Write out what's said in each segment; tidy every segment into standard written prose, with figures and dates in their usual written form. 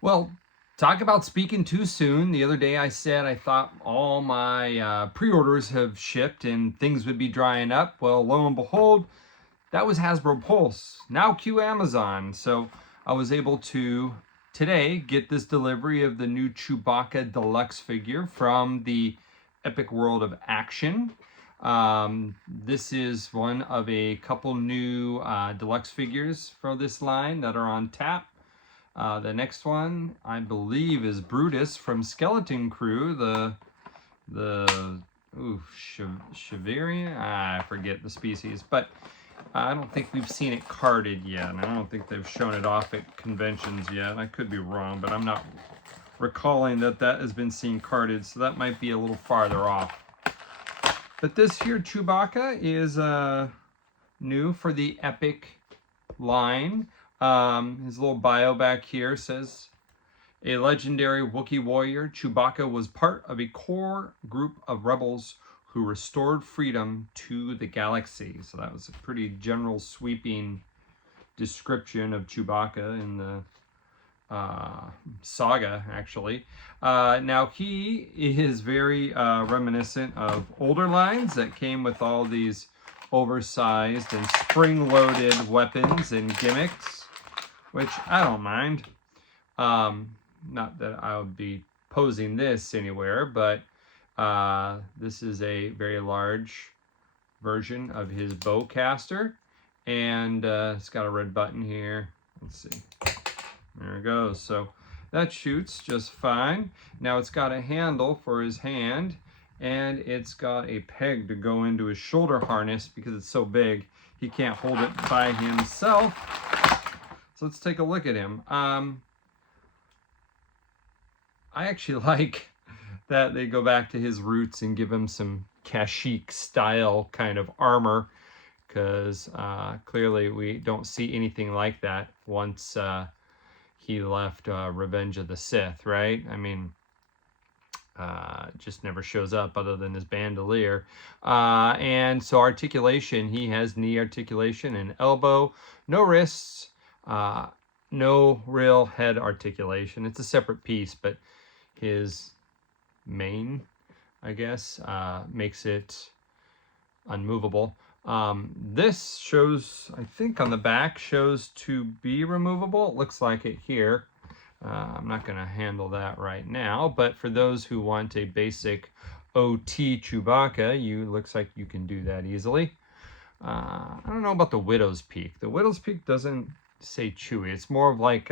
Well, talk about speaking too soon. The other day I said I thought all my pre-orders have shipped and things would be drying up. Well, lo and behold, that was Hasbro Pulse. Now cue Amazon. So I was able to today get this delivery of the new Chewbacca Deluxe figure from the Epic World of Action. This is one of a couple new deluxe figures for this line that are on tap. The next one, I believe, is Brutus from Skeleton Crew. The Cheverian. I forget the species, but I don't think we've seen it carded yet, and I don't think they've shown it off at conventions yet. I could be wrong, but I'm not recalling that has been seen carded, so that might be a little farther off. But this here Chewbacca is new for the Epic line. His little bio back here says, a legendary Wookiee warrior, Chewbacca was part of a core group of rebels who restored freedom to the galaxy. So that was a pretty general sweeping description of Chewbacca in the saga, actually. Now he is very reminiscent of older lines that came with all these oversized and spring-loaded weapons and gimmicks, which I don't mind. Not that I would be posing this anywhere, but this is a very large version of his Bowcaster, and it's got a red button here. Let's see. There it goes. So that shoots just fine. Now it's got a handle for his hand, and it's got a peg to go into his shoulder harness because it's so big he can't hold it by himself. So let's take a look at him. I actually like that they go back to his roots and give him some Kashyyyk style kind of armor, because clearly we don't see anything like that once he left Revenge of the Sith, right? I mean, just never shows up other than his bandolier. And so articulation, he has knee articulation and elbow, no wrists, no real head articulation. It's a separate piece, but his mane, I guess, makes it unmovable. This shows, I think on the back, shows to be removable. It looks like it here. I'm not going to handle that right now, but for those who want a basic OT Chewbacca, looks like you can do that easily. I don't know about the Widow's Peak. The Widow's Peak doesn't say Chewie. It's more of like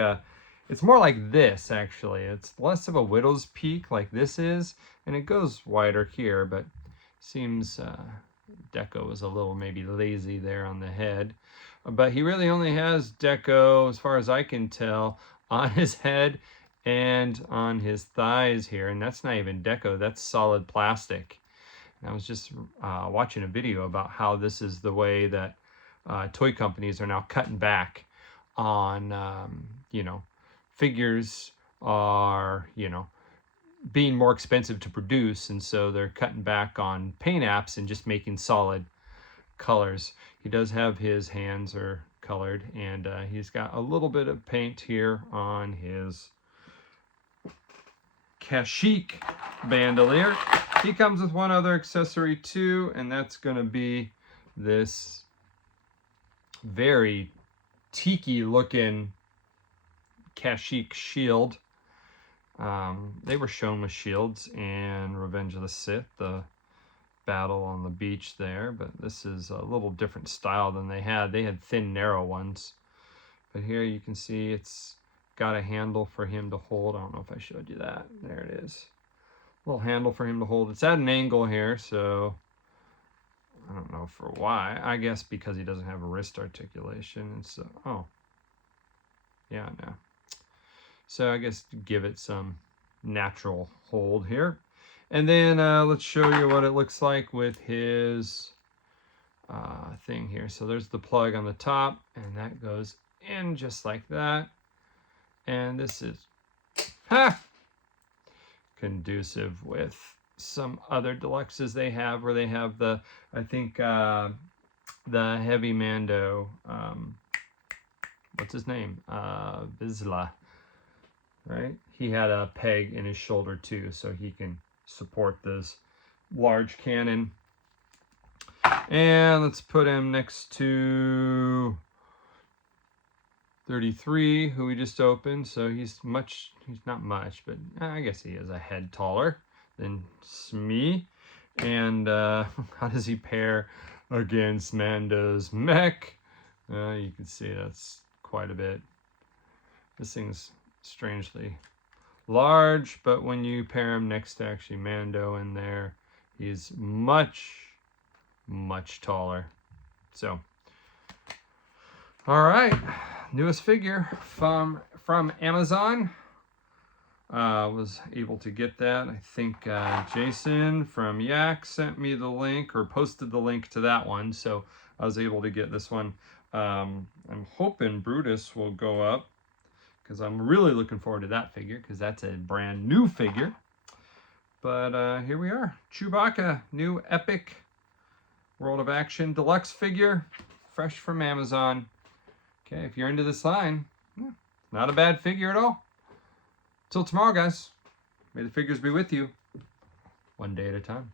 it's more like this, actually. It's less of a Widow's Peak like this is, and it goes wider here, but seems Deco is a little maybe lazy there on the head. But he really only has Deco, as far as I can tell, on his head and on his thighs here, and that's not even Deco, that's solid plastic. And I was just watching a video about how this is the way that toy companies are now cutting back on, figures are, being more expensive to produce, and so they're cutting back on paint apps and just making solid colors. He does have his hands are colored, and he's got a little bit of paint here on his Kashyyyk bandolier. He comes with one other accessory too, and that's going to be this very tiki looking Kashyyyk shield. They were shown with shields in Revenge of the Sith, the battle on the beach there, but this is a little different style than they had. They had thin, narrow ones. But here you can see it's got a handle for him to hold. I don't know if I showed you that. There it is. A little handle for him to hold. It's at an angle here, so I don't know for why. I guess because he doesn't have a wrist articulation. And so, oh, yeah, no. So I guess give it some natural hold here. And then let's show you what it looks like with his thing here. So there's the plug on the top, and that goes in just like that. And this is conducive with some other deluxes they have, where they have the, I think, the heavy Mando, what's his name? Vizsla. right? He had a peg in his shoulder too, so he can support this large cannon. And let's put him next to 33, who we just opened. So he's not much, but I guess he is a head taller than Smee. And how does he pair against Mando's mech? You can see that's quite a bit. This thing's strangely large, but when you pair him next to actually Mando in there, he's much taller. So, all right, newest figure from Amazon. Was able to get that. I think Jason from Yak sent me the link or posted the link to that one, so I was able to get this one. I'm hoping Brutus will go up, because I'm really looking forward to that figure, because that's a brand new figure. But here we are. Chewbacca, new epic World of Action Deluxe figure, fresh from Amazon. Okay, if you're into this line, not a bad figure at all. Till tomorrow, guys. May the figures be with you, one day at a time.